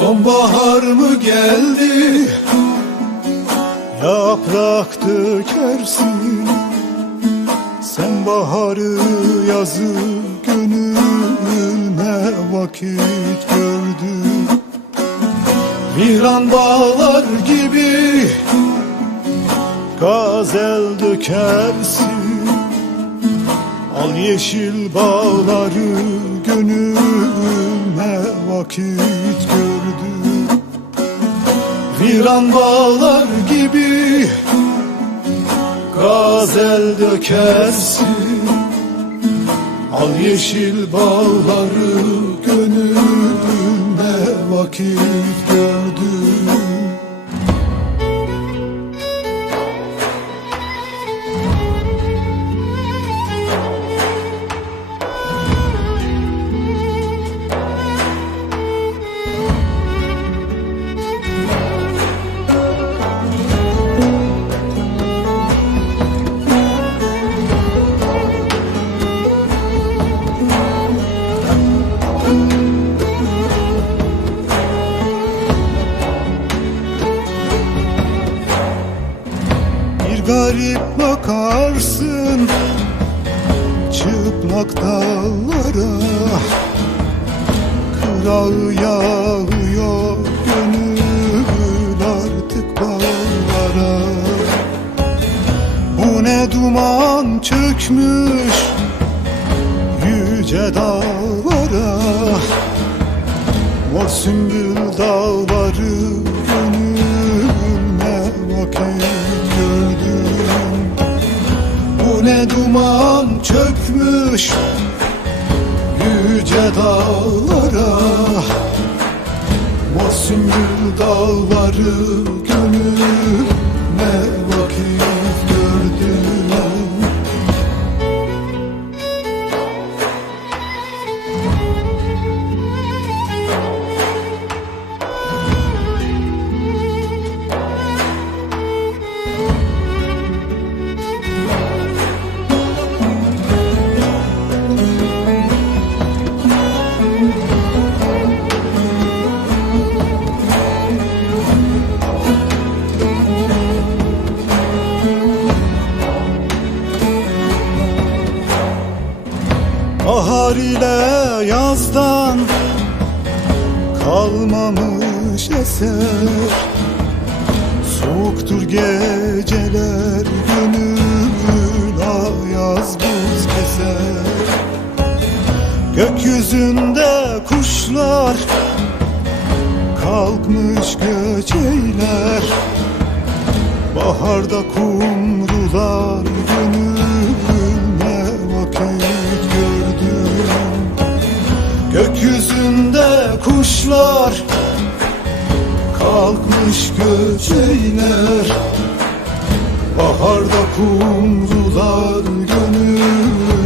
Sonbahar mı geldi? Yaprak dökersin. Sen baharı yazı gönlüne vakit gördün Viran bağlar gibi Gazel dökersin. Al yeşil bağları gönlüme vakit gördü Viran bağlar gibi gazel dökersin. Al yeşil bağları gönlüme vakit bakarsın çıplak dağlara. Kırağı yağıyor gönül artık bağlara. Bu ne duman çökmüş yüce dağlara. Mor sümbül dağları duman çökmüş yüce dağlara Mor sümbül dağları gönlüme Bahar ile yazdan kalmamış eser. Soğuktur geceler gönül ayaz buz keser. Gökyüzünde kuşlar kalkmış göç eyler Baharda kumrular gökyüzünde kuşlar Kalkmış göçeyler. Baharda kumrular gönül